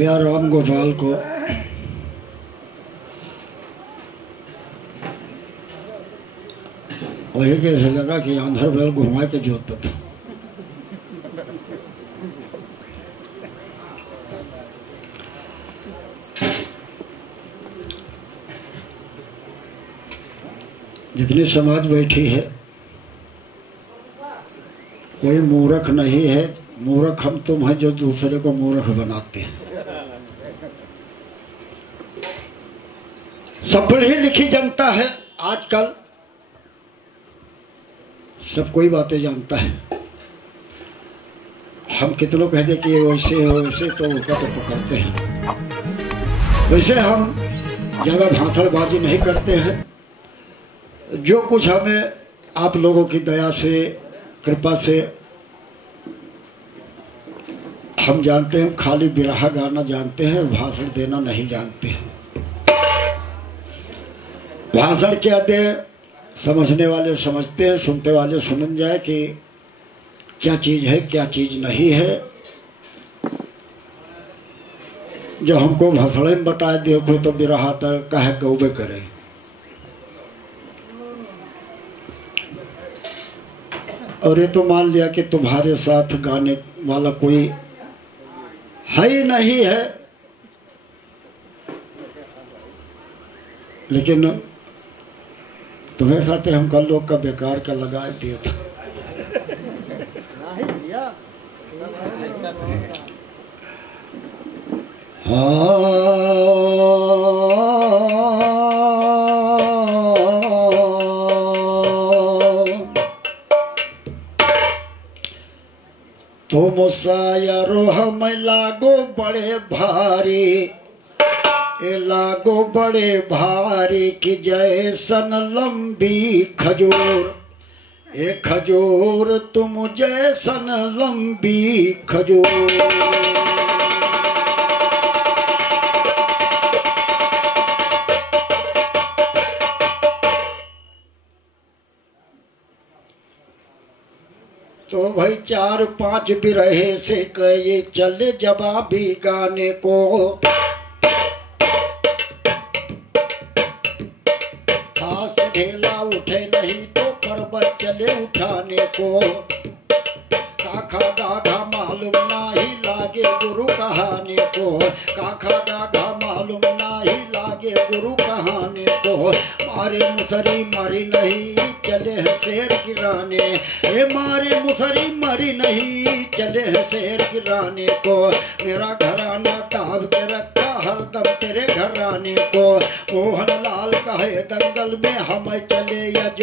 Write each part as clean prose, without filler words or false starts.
भैया राम गोपाल को वही कैसे लगा कि आंध्र बैल घुमा के जोतता था। जितनी समाज बैठी है कोई मूर्ख नहीं है। मूर्ख हम तुम हैं जो दूसरे को मूर्ख बनाते हैं। सब पढ़ी लिखी जनता है आजकल, सब कोई बातें जानता है। हम कितनों कह दे कि वैसे वैसे तो उनका तो पकड़ते हैं। वैसे हम ज़्यादा भाषणबाजी नहीं करते हैं। जो कुछ हमें आप लोगों की दया से कृपा से हम जानते हैं, खाली बिरहा गाना जानते हैं, भाषण देना नहीं जानते हैं। भाषण क्या दे, समझने वाले समझते हैं, सुनते वाले सुन जाए कि क्या चीज़ है क्या चीज़ नहीं है। जो हमको भाषण में बताए देखो तो बिरहा तर कहे गौबे करे। और ये तो मान लिया कि तुम्हारे साथ गाने वाला कोई है ही नहीं है, लेकिन तुम्हें साथ हम कल लोग का बेकार का लगा दिया था। तुम सायरो हम लागो बड़े भारी, ए लागो बड़े भारी कि जैसन लंबी खजूर, ए खजूर तुम जैसन लंबी खजूर। तो भाई 4-5 बिरहे से कहे चले जवाबी गाने को। हाथ ढेला उठे नहीं तो पर्वत चले उठाने को। काखा गाघा मालूम नाही लागे गुरु कहाने को। काखा गाघा मालूम नाही लागे गुरु कहाने को। मारे मुसरी मरी नहीं चले हैं शेर गिराने। हे मारे मुसरी मरी नहीं चले हैं शेर गिराने को। मेरा घराना दाब के रखा हरदम तेरे घराने को। मोहन लाल कहे दंगल में हम चले यज।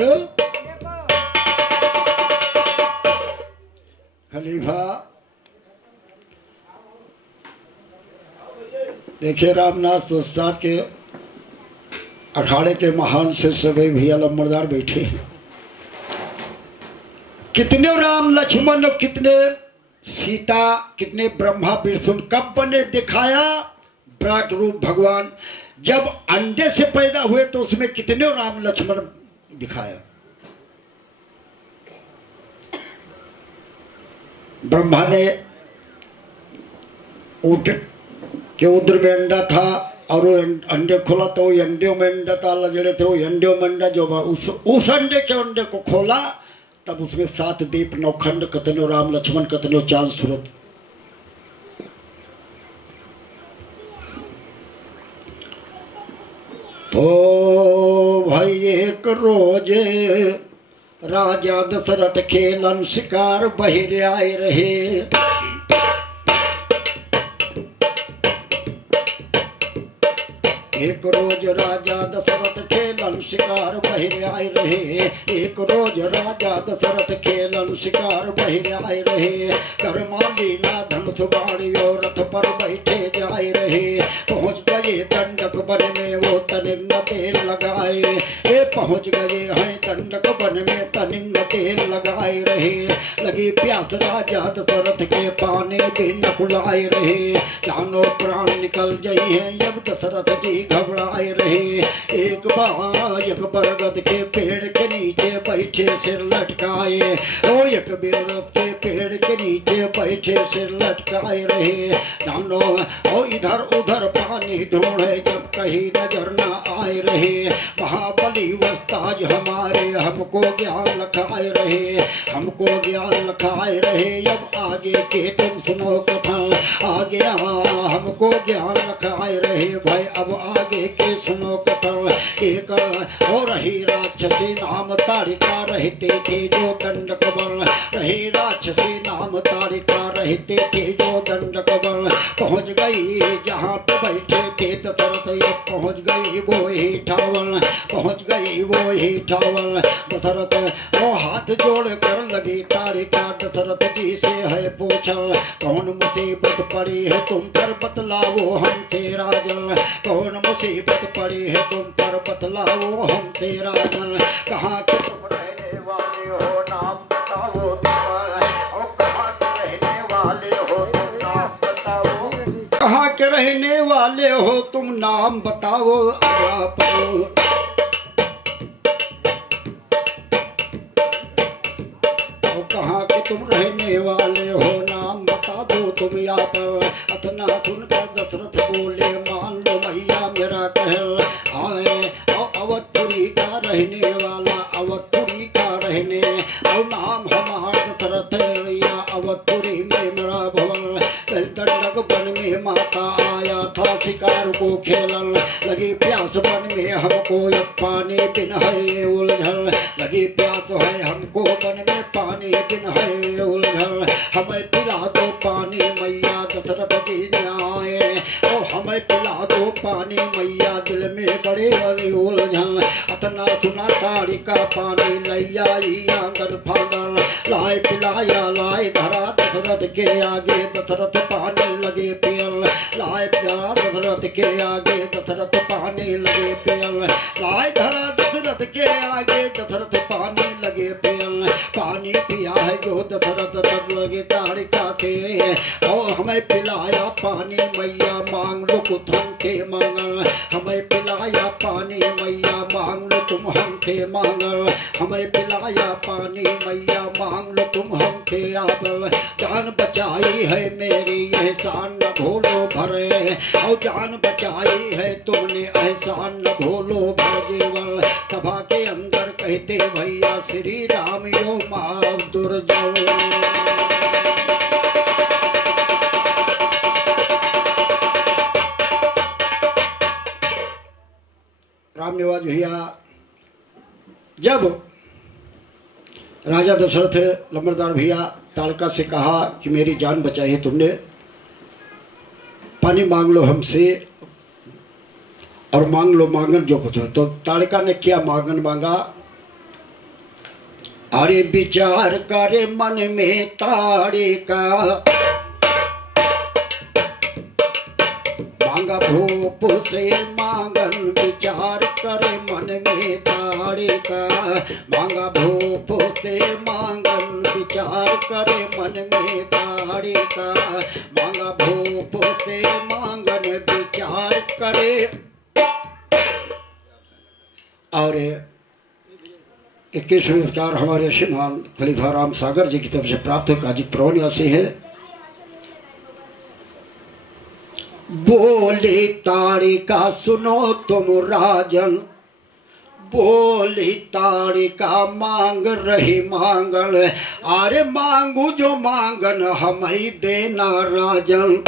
खलीफा देखिए रामनाथ उस्ताद के अखाड़े के महान से सभी भैया लम्बरदार बैठे हैं। कितने राम लक्ष्मण और कितने सीता, कितने ब्रह्मा विष्णु कब बने दिखाया विराट रूप भगवान। जब अंडे से पैदा हुए तो उसमें कितने राम लक्ष्मण दिखाया। ब्रह्मा ने ऊंट के उधर में अंडा था और वो अंडे खोला तो वो अंडे में अंडा ताला जड़े थे, वो अंडे में अंडा जो उस अंडे के अंडे को खोला तब उसमें 7 दीप 9 खंड कतनो राम लक्ष्मण कतनो चांद सूरत। तो भाई एक रोज राजा दशरथ खेलन शिकार बहिर आए रहे। एक रोज राजा दशरथ खेलन शिकार बहिर आए रहे। एक रोज राजा दशरथ खेलन शिकार बहिर आए रहे। करमाली ना धनुष बाणी और रथ पर बैठे जाए रहे। पहुँच गए दंडक वन में वो तनिक तेल लगाए। ये पहुँच गए हैं दंडक वन में तनिक तेल लगाए रहे। लगी प्यास राजा दशरथ के पानी भी न खुलाए रहे। जानो प्राण निकल जाई है जब दशरथ जी घबराए रहे। एक बरगद के पेड़ के नीचे बैठे सिर लटकाए। ओ एक बरगद के पेड़ के नीचे बैठे पीछे से लटकाए रहे। जानो और इधर उधर पानी ढूंढे जब कहीं नजर न आए रहे। महाबली वस्ताज हमारे हमको ज्ञान लखाए रहे, हमको ज्ञान लखाए रहे। अब आगे के तुम सुनो कथा, आगे हमको ज्ञान लखाए रहे भाई। अब आगे के सुनो कथा। एक और रही राक्षसी नाम तारिका रहते थे जो दंडक बल, रही राक्षसी नाम तारिका रहते थे जो दंडक बल। पहुँच गई जहाँ पे बैठे थे दशरथ, पहुँच गई वो ही ठावल, पहुँच गई वो ही ठावल। दशरथ वो हाथ जोड़ कर लगी तारिका दशरथ जी से है पूछल, कौन मुसीबत पड़ी है तुम पर बतलाओ हमसे राजन, कौन मुसीबत पड़ी है तुम पर बतलाओ हमसे राजन। कहाँ के तुम रहने वाले हो नाम बताओ तुम, और कहाँ के रहने वाले हो तुम नाम बताओ, कहाँ के रहने वाले हो तुम नाम बताओ। कहाँ के तुम रहने वाले हो नाम बता दो तुम यहाँ पर। अतना सुनकर दशरथ बोले मान लो मैया मेरा कहल आए, और अवधपुरी का रहने वाला, अवधपुरी का रहने और नाम हमारा दशरथ भैया। अवधपुरी में मेरा भवन, दंडक वन में माता आया था शिकार को खेलन। लगी प्यास वन में हमको एक पानी बिन है उलझल, लगी प्यास है हमको वन में पानी बिन है उलझल। हमें पिला दो पानी मैया दशरथ जी ने आए, और हमें पिला दो पानी मैया दिल में बड़े बड़े उलझल। अतना सुना तारिका पानी लैया आंगन फागल, लाए पिलाया लाए धरा दशरथ के आगे दशरथ पानी लगे पियल, लाए धरा दशरथ के आगे दशरथ पानी लगे पियल, लाए धरा दशरथ के आगे दशरथ पानी लगे पियल। पानी पिया है जो दशरथ तब लगे तारिका के, और हमें पिलाया पानी मैया मांग लो कुछ हमसे मांगल, हमें पिलाया पानी मैया मांग लो तुम हमसे मांगल, हमें पिलाया पानी मैया मांग लो तुम हमसे आबल। जान बचाई है मेरी एहसान न भूलो भरे, और जान बचाई है तुमने एहसान न भूलो भरजेवल। सभा के अंदर कहते भैया श्री राम यो माव दुर्जल। राम निवाज भैया जब राजा दशरथ लंबरदार भैया ताड़का से कहा कि मेरी जान बचाई है तुमने, पानी मांग लो हमसे और मांग लो मांगन जो कुछ हो। तो ताड़का ने क्या मांगन मांगा, अरे विचार करे मन में ताड़का, मांगा भूप से मांगन विचार करे मन में ताड़का, मांगा भूप से मांगन विचार करे मन में ताड़का, मांगा भूप से मांगन विचार करे। और 21 पुरस्कार हमारे श्रीमान खलीफा राम सागर जी की तरफ से प्राप्त काजी प्रवनिवासी है। बोली ताड़िका सुनो तुम राजन, बोली ताड़िका मांग रही मांगल, अरे मांगू जो मांगन हमें देना राजन,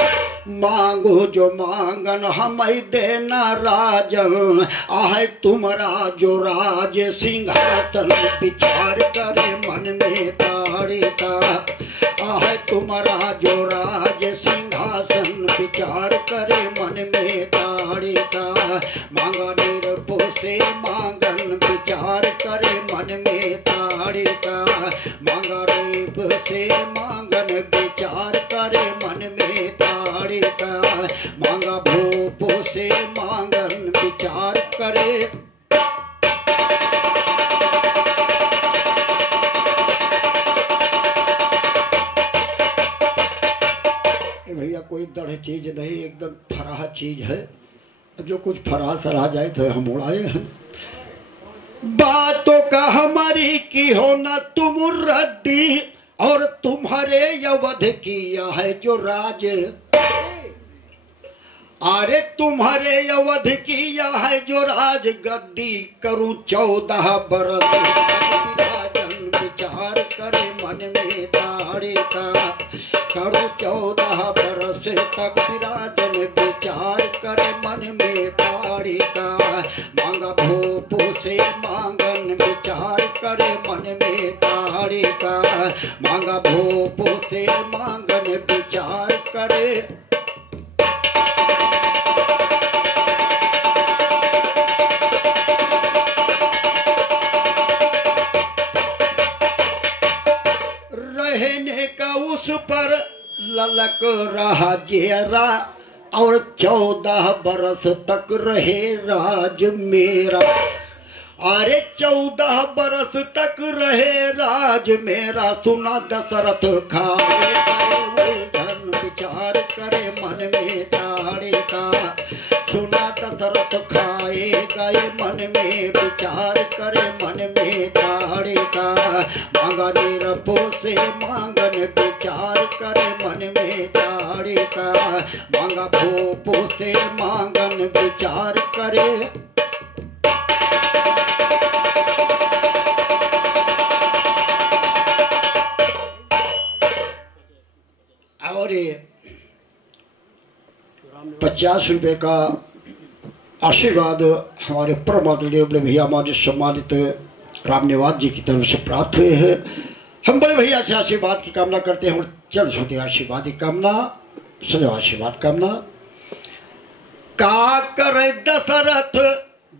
मांगो जो मांगन हमें देना राजन। आहे तुम्हारा जो राज सिंहासन विचार करे मन में ताड़िका, आहे तुम्हारा जो राज सिंहासन विचार करे मन में ताड़िका, मांगा निरपो से मांगन विचार करे मन में ताड़िका, मांगा निरपो से मांगन विचार करे मन में ताड़िका, मांगा भूपो से मांगन विचार करे। भैया कोई दढ़ चीज नहीं, एकदम फराह चीज है, जो कुछ फराह सराह जाए तो हम उड़ाए हैं। बातों का हमारी की हो न तुम रद्दी, और तुम्हारे यवध किया है जो राज, अरे तुम्हारे अवध किया है जो राज, गद्दी करूं 14 बरस, विराजन विचार करे मन में दाढ़ी का, करूं 14 बरस तक विराजन विचार करे मन में दाढ़ी का, मांगा भोपो से मांगन विचार करे मन में दाढ़ी का, मांगा भोपो से मांगन विचार करे। रहने का उस पर ललक रहा जेरा, और 14 बरस तक रहे राज मेरा, अरे 14 बरस तक रहे राज मेरा, सुना दशरथ खाए उलझन विचार करे मन में दाढ़ी का, सुना दशरथ खाए गए मन में विचार करे मन में दाढ़ी का, मांगा निरपो से मांगन विचार करे मन में दाढ़ी का, मांगा भोपो से मांगन विचार करे। और 50 रुपए का आशीर्वाद हमारे परम आदरणीय बड़े भैया हमारे सम्मानित रामनिवास जी की तरफ से प्राप्त हुए हैं। हम बड़े भैया से आशीर्वाद की कामना करते हैं और चल छूते आशीर्वाद की कामना, सदैव आशीर्वाद कामना। का करे दशरथ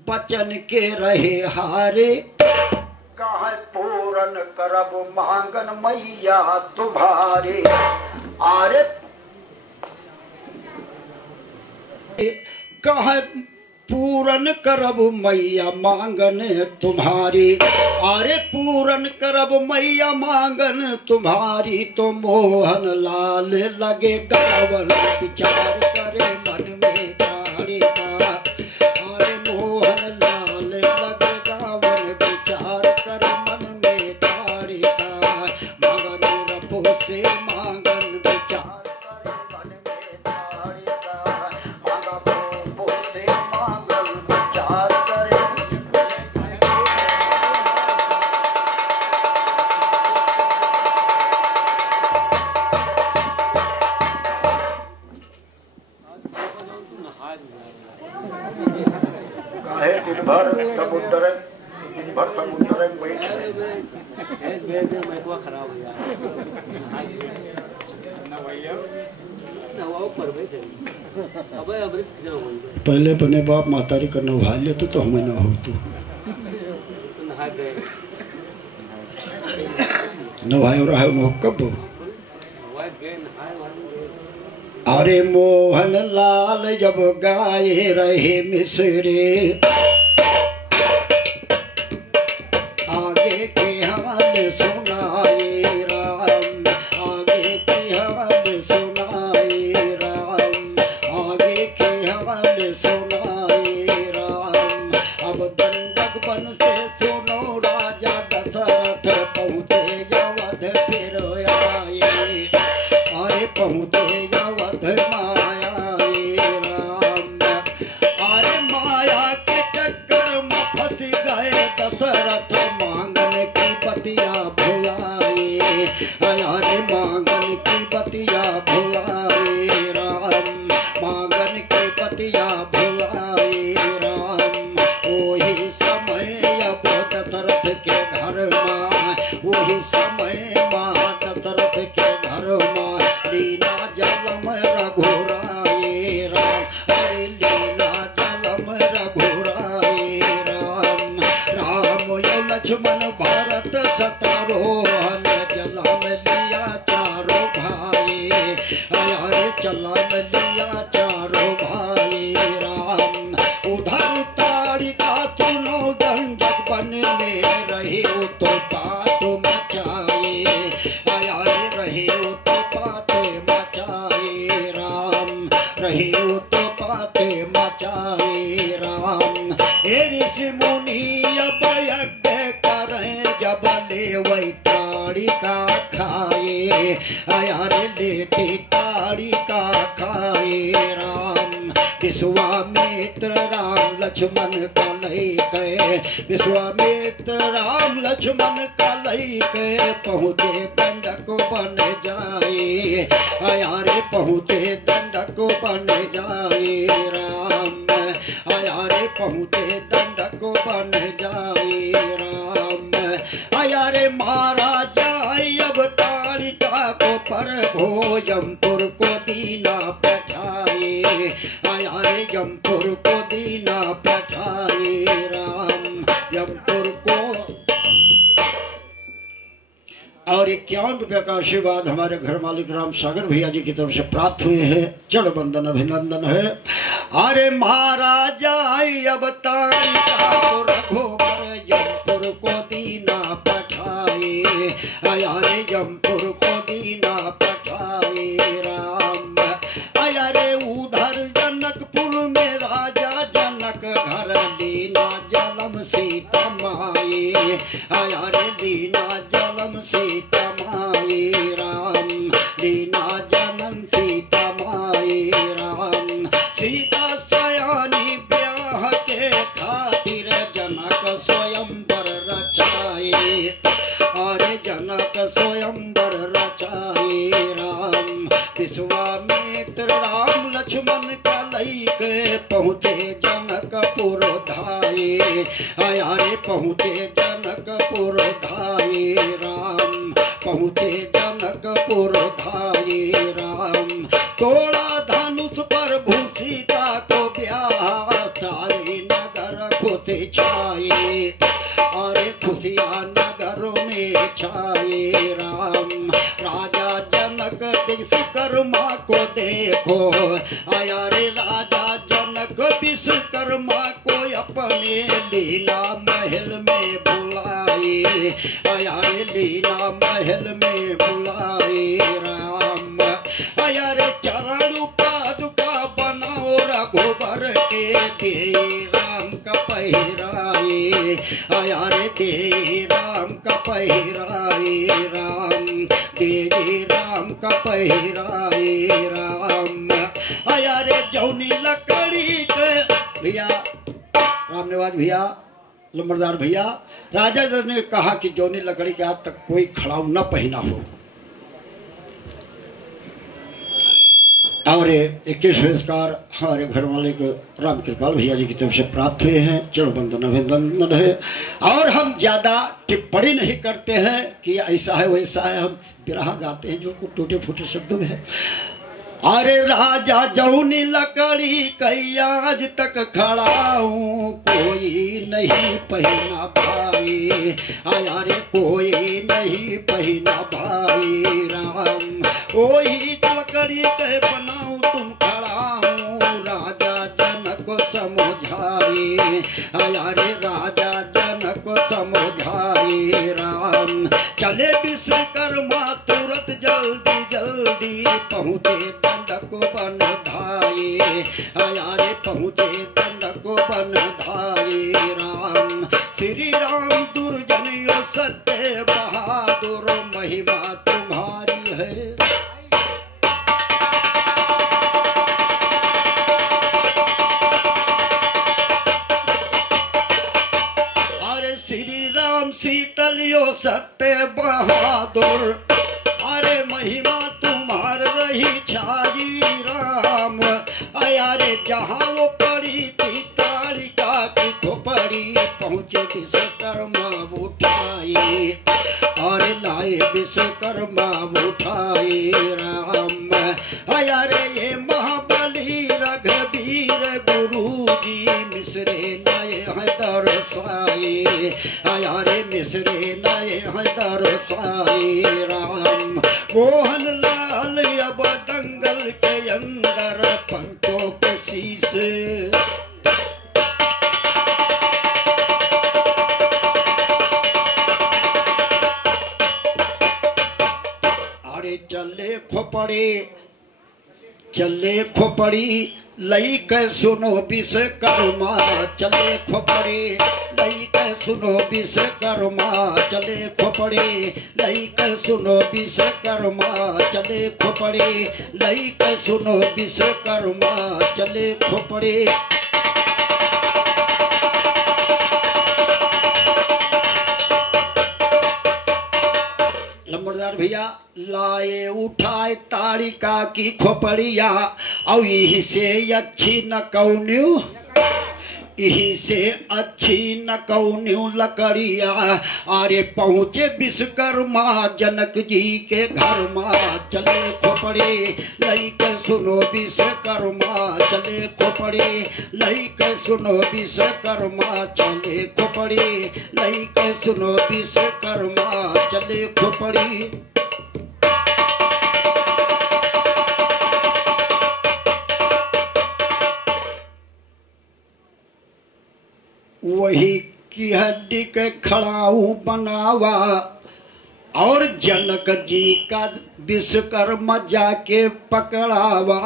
बचन के रहे हारे, कहाँ पूरन करब मांगन मैया तुम्हारे, अरे कहाँ पूरन करब मैया मांगन तुम्हारी, अरे पूरन करब मैया मांगन तुम्हारी, तो मोहन लाल लगे गावन विचार करे मन में दाढ़ी का, अरे मोहन लाल लगे गावन विचार करे मन में दाढ़ी का, मांगन रपो से मांगन विचार करे मन में दाढ़ी का, मांगा भोपो से मांगन विचार करे। दिन भर समुद्र में पहले बने बाप मातारी का नहा लेते तो हमें न होती, नहाए रहा है कब। अरे मोहन लाल जब गाए रहे मिसरे, आगे के हाल सुनाए राम, आगे के हाल सुनाए राम, आगे के हाल सुनाए राम। अब दंडक वन से सुनो राजा दशरथ पहुँचे अवध फिर आए, अरे पहुँचे अवध माया राम, अरे माया के चक्कर में फंस गए दशरथ, मांगन की बतिया भुलाए, अरे मांगन की बतिया भुलाए राम, मांगन की बतिया भुलाए राम। वही समय अब दशरथ के घर में, वही समय माँ दशरथ के घर में, लीला जलम रघुराए राम, अरे लीला जलम रघुराए राम। राम यो लक्ष्मण भरत शत्रुघ्न जलम लिया चारों भाई, अरे जलम लिया चारों भाई राम। उधर ताड़िका सुनो दंडक वन में रहे तो बात मचाए, अरे रहे तो बातें मचाए राम, रहे तो बातें मचाए राम। ऋषि मुनि अब यज्ञ करें जब ले वही ताड़ी लक्ष्मण का लई के विश्वामित्र राम लक्ष्मण का लई के पहुँचे दंडक बन जाए अयारे पहुँचे दंडक बन जाए राम अयारे पहुँचे दंडक बन जाए राम अयारे महाराजा अब कालिका को पर भोजमपुर को दीना पठाए अयारे यमपुर को दीना पठाए राम यमपुर को। और 51 रुपया का आशीर्वाद हमारे घर मालिक राम सागर भैया जी की तरफ से प्राप्त हुए हैं। चढ़ बंदन अभिनंदन है। अरे महाराजा अब तालिका को रघुवर यमपुर को दीना पठाए अयारे यमपुर को दीना पठाए राम अयारे उधर जनकपुर में राजा जनक घर लीना जलम सीता माए अयारे लीना जलम सीता माए राम लीना जलम सीता माए राम सीता सयानी ब्याह के खातिर जनक स्वयंवर रचाए अरे जनक स्वयंवर रचाए राम विश्वामित्र राम लक्ष्मण का लई के पहुँचे जनकपुर धाये अयारे पहुँचे जनकपुर धाये राम पहुँचे जनकपुर धाये राम तोड़ा धनुष पर भूषिता को ब्याह सारे नगर खुशी छाए अरे खुशियाँ नगर में छाए राम राजा जनक विश्वकर्मा को देखो अयारे राजा जनक विश्वकर्मा को अपने लीला महल में बुलाए अयारे लीला महल में बुलाए राम अयारे चरण पादुका बनाओ रघुबर के दे राम का पहिराए अयारे दे राम का पहिराए राम दे राम का पहिराए राम अयारे जौनी लकड़ी के भैया राम निवाज भैया लंबरदार भैया राजा जी ने कहा कि जौनी लकड़ी के आज तक कोई खड़ाऊ न पहना हो। और 21 पुरस्कार हमारे घर वाले को राम कृपाल भैया जी की तरफ से प्राप्त हुए हैं। चलो बंदन अभिनंदन है। और हम ज्यादा टिप्पणी नहीं करते हैं कि ऐसा है वैसा है, हम बिरहा गाते हैं जो को टूटे फूटे शब्दों में है। अरे राजा जौनी लकड़ी कई आज तक खड़ा हूँ कोई नहीं पहना भाई अरे कोई नहीं पहना भाई राम वही लकड़ी कह बनाऊं तुम खड़ा हूँ राजा जनक को समझाए अरे राजा जनक को समझाए राम चले विश्वकर्मा तुरंत जल्दी जल्दी पहुँचे दंडक बन धाये अरे पहुँचे दंडक बन धाये राम श्री राम दुर्जनियों सत्य बहादुर महिमा तुम्हारी है। अरे श्री राम शीतलियो सत्य बहादुर अरे महिमा तुम्हार रही छाई राम अरे जहाँ वो पड़ी थी तालिका की खोपड़ी पहुँचे विश्वकर्मा उठाए और लाए विश्वकर्मा उठाए राम अरे ये महाबली रघुवीर गुरुजी मिश्रे नए हैं दरसाए अरे मिश्रे नए हैं दरसाए राम मोहन लाल अब दंगल के अंदर पंखों के शीशे अरे चले खोपड़ी लई के सुनो विश्वकर्मा चले खोपड़ी लई के सुनो विश्वकर्मा चले खोपड़ी लई के सुनो विश्वकर्मा चले खोपड़ी लई के सुनो विश्वकर्मा चले खोपड़ी लम्बरदार भैया लाए उठाए ताड़िका की खोपड़िया और यही से अच्छी न कौन्यू यही से अच्छी न कौन्यू लकड़िया। अरे पहुँचे विश्वकर्मा जनक जी के घर में चले खोपड़े लइके सुनो विश्वकर्मा चले खोपड़े लइके सुनो विश्वकर्मा चले खोपड़े लइके सुनो विश्वकर्मा चले खोपड़ी। वही की हड्डी के खड़ाऊ बनावा और जनक जी का विश्वकर्मा जाके पकड़ावा।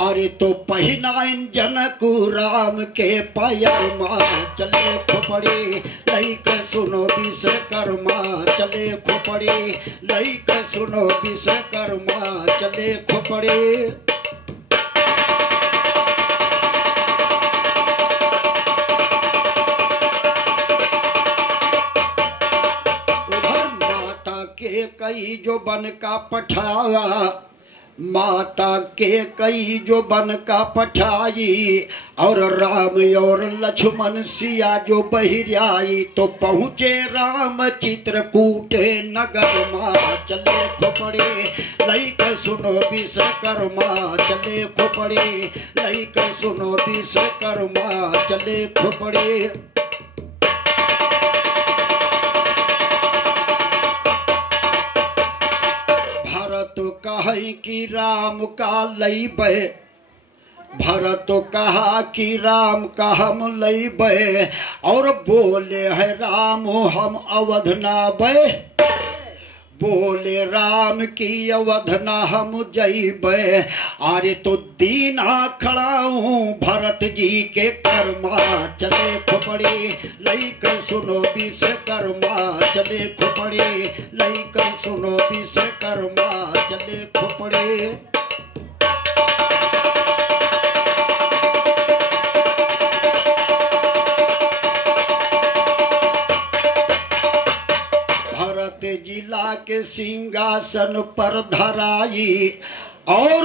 अरे तो पहिनाइन जनक राम के पैरमा चले खोपड़े लइके सुनो विश्वकर्मा चले खोपड़े लइके सुनो विश्वकर्मा चले खोपड़े। कई जो बन का पठावा माता के कई जो बन का पठाई और राम और लक्ष्मण सिया जो बहिराई। तो पहुँचे राम चित्रकूट नगर मा चले खोपड़े लइके सुनो विश्वकर्मा चले खोपड़े लइके सुनो विश्वकर्मा चले खोपड़े। कहे कि राम का लइबे भरत तो कहा कि राम का हम लइबे और बोले है राम हम अवध नाबे बोले राम की अवध न हम जइबे। अरे तो दीना खड़ाऊं भरत जी के कर्मा चले खोपड़े लइके सुनो विश्वकर्मा चले खोपड़े लइके सुनो विश्वकर्मा चले खोपड़े। जिला के सिंहासन पर धराई और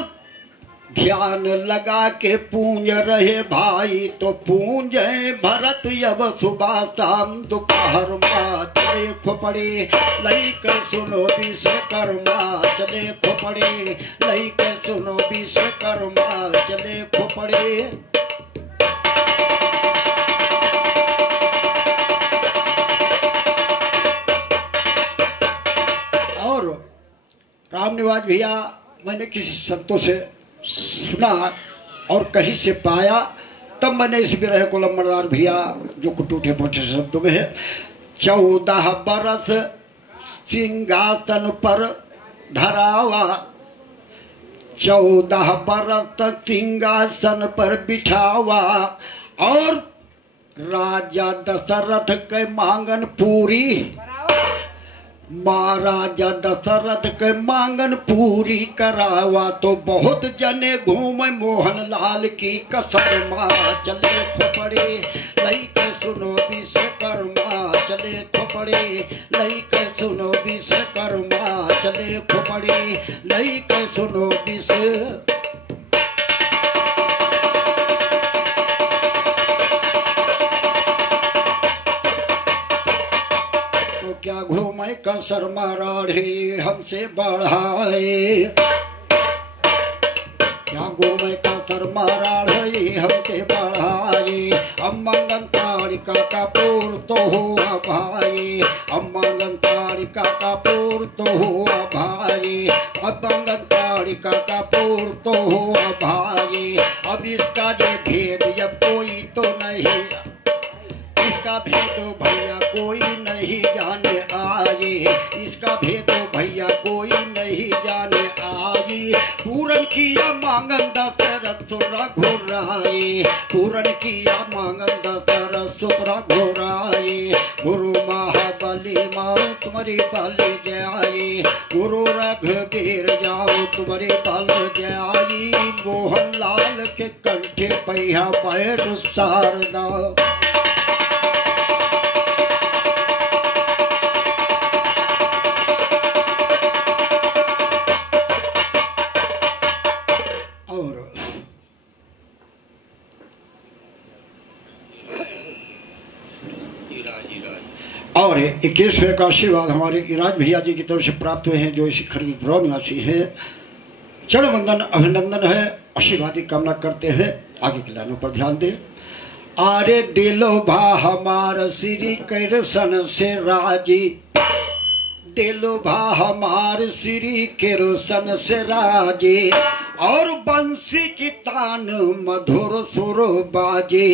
ध्यान लगा के पूंज रहे भाई। तो पूंज भरत अब सुबह शाम दोपहर मा चले खोपड़े लइके सुनो विश्वकर्मा चले खोपड़े लइके सुनो विश्वकर्मा चले खोपड़े। राम निवाज भैया मैंने किसी संतों से सुना और कहीं से पाया तब मैंने इस विरह को लम्बरदार भैया जो टूटे फूटे शब्दों में है 14 बरस सिंहासन पर धरावा 14 बरस तक सिंहासन पर बिठावा और राजा दशरथ के मांगन पूरी महाराजा दशरथ के मांगन पूरी करावा। तो बहुत जने घूम मोहन लाल की कसर माँ चले खोपड़े लइके सुनो विश्वकर्मा चले खोपड़े लइके सुनो विश्वकर्मा चले खोपड़े लइके सुनो विश्व। क्या घूमे कसर माराढ़े हमसे बढ़ाए क्या घूमे कसर माराढ़े हमसे बढ़ाए। अम्मंगन तारिका का पूर तो हुआ भाई अम्मंगन तारिका का पूर तो हुआ भाई अम्मंगन तारिका का पूर तो हुआ भाई। अब इसका जो भेद जब कोई तो नहीं इसका भेद भैया कोई नहीं जाने आए इसका भेद भैया कोई नहीं जाने आए। पूरन किया मांगन दशरथ सुतरा घोराए पूरन किया मांगन दशरथ सुतरा घोराए। गुरु महाबली माओ तुम्हारी बल जाए गुरु रघुवीर जाओ तुम्हारी बल जाई। मोहन लाल के कंठे पहिया पैर शारदा और 21वें का आशीर्वाद हमारे इराज भैया जी की तरफ से प्राप्त हुए हैं, जो इसी खरगी ग्रह निवासी है। चरण वंदन अभिनंदन है, आशीर्वाद की कामना करते हैं। आगे के लाइनों पर ध्यान दें। आरे दिलो भा हमार श्री कृष्ण से राजी, दिलो भा हमार श्री कृष्ण से राजी, और बंसी की तान मधुर सुर बाजे,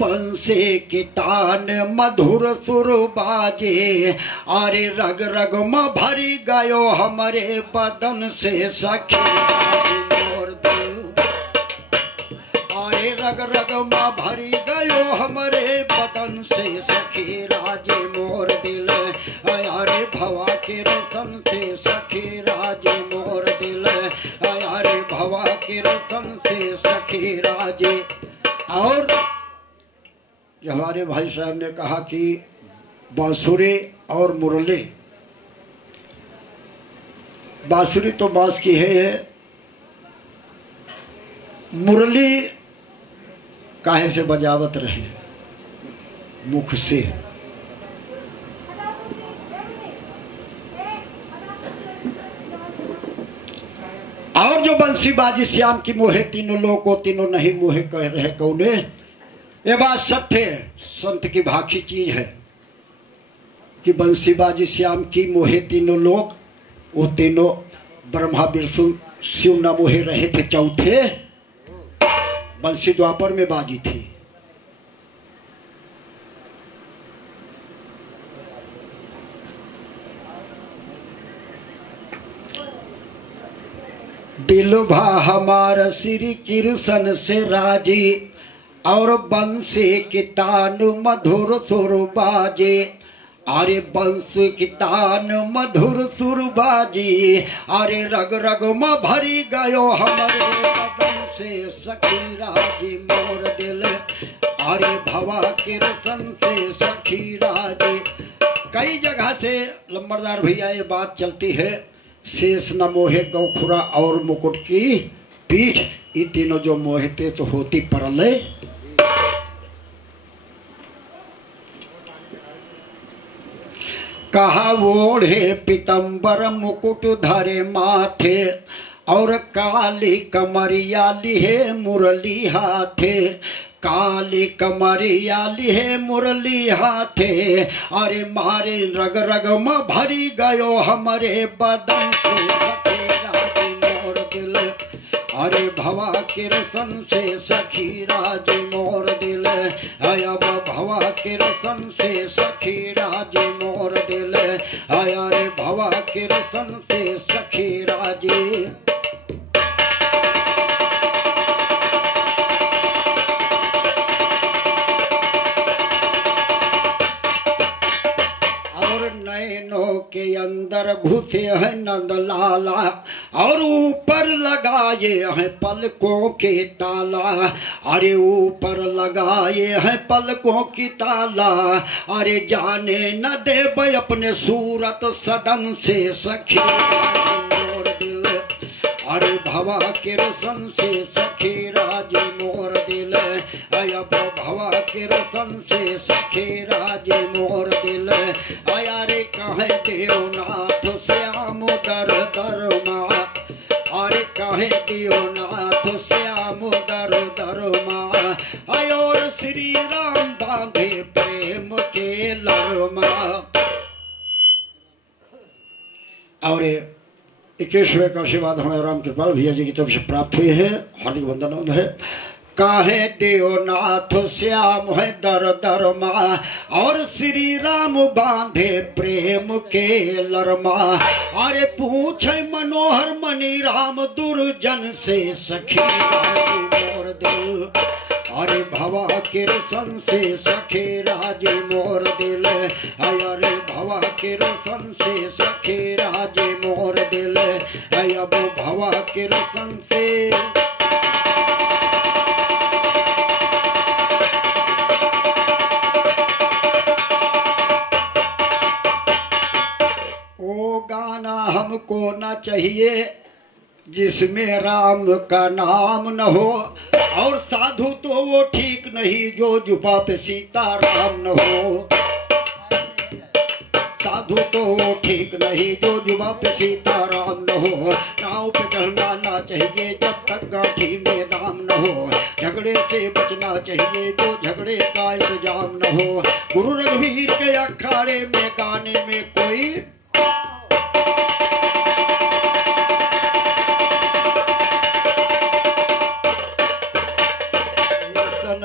बंसी की तान मधुर सुर बाजे। अरे रग रग में भरी गयो हमारे बदन से सखी मोर दिल, अरे रग रग में भरी गयो हमारे बदन से सखी राजे मोर दिल। अरे भवा के रसन से सखी राजे मोर दिल, अरे भवा के रसन से सखी राजे। और जो हमारे भाई साहब ने कहा कि बांसुरी और मुरली, बांसुरी तो बांस की है, मुरली काहे से बजावत रहे, मुख से। और जो बंसी बाजी श्याम की मोहे तीनों लोग को तीनों नहीं मोहे कह रहे कौने। ये बात सत्य है, संत की भाखी चीज है कि बंसी बाजी श्याम की मोहे तीनों लोग, वो तीनों ब्रह्मा विष्णु शिव न मोहे रहे थे चौथे। बंसी द्वापर में बाजी थी। दिल भा हमारा श्री कृष्ण से राजी, और बंसी की तान मधुर सुर बाजे। अरे बंसी की तान मधुर सुर बाजी, अरे रग रग में भरी गयो हमारे बदन से सखी राजी मोर दिल। अरे भवा कृष्ण से सखी राजी। कई जगह से लंबरदार भैया ये बात चलती है, शेष न मोहे गौखुरा और मुकुट की पीठ, ये तीनों जो मोहते तो होती परले। कहा ओढ़े पितंबर मुकुट धरे माथे, और काली कमरिया लिहे मुरली हाथे, काली कमरिया लिहे मुरली हाथे। अरे मारे रग रग में भरी गयो हमारे बदन से सखी राजी मोर दिल। अरे भवा कृष्ण से सखी राजी मोर दिल, अब भवा कृष्ण से सखी राजी मोर दिल, अरे भवा कृष्ण से सखी राजी। के अंदर घुसे हैं नंद लाला, और ऊपर लगाए हैं पलकों के ताला। अरे ऊपर लगाए हैं पलकों की ताला, अरे जाने न दे अपने सूरत सदन से सखी मोर दिल। अरे भवा कृष्ण से सखी राजी मोर दिल, अब भवा कृष्ण से सखी राजी मोर दिल। आया रे कहे देवनाथ श्याम दर दर माँ, अरे कहे देवनाथ श्याम दर दर माँ, और श्री राम बांधे प्रेम के लरमा। और 21वें का आशीर्वाद हमारे राम कृपाल भैया जी की तरफ से प्राप्त हुए हैं, हार्दिक वंदन है। काहे देवनाथ श्याम है दर दर माँ, और श्री राम बांधे प्रेम के लरमा। अरे पूछे मनोहर मणि राम दुर्जन से सखी मोर दिल। अरे भवा कृष्ण से सखी राजी मोर दिल, अरे भवा कृष्ण से सखी राजी मोर दिल, अब भवा कृष्ण से। गाना हमको न चाहिए जिसमें राम का नाम न हो, और साधु तो वो ठीक नहीं जो जुबा पे सीता राम न हो। ठीक नहीं जो जुबा पे सीताराम न हो। नाव पे चढ़ना ना चाहिए जब तक गाठी में दाम न हो। झगड़े से बचना चाहिए जो झगड़े का इंतजाम न हो। गुरु रघुवीर के अखाड़े में गाने में कोई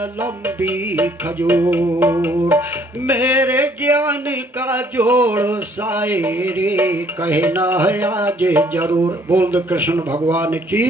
लंबी खजूर मेरे ज्ञान का जोड़ शायरी कहना है आज जरूर। बोल दो कृष्ण भगवान की।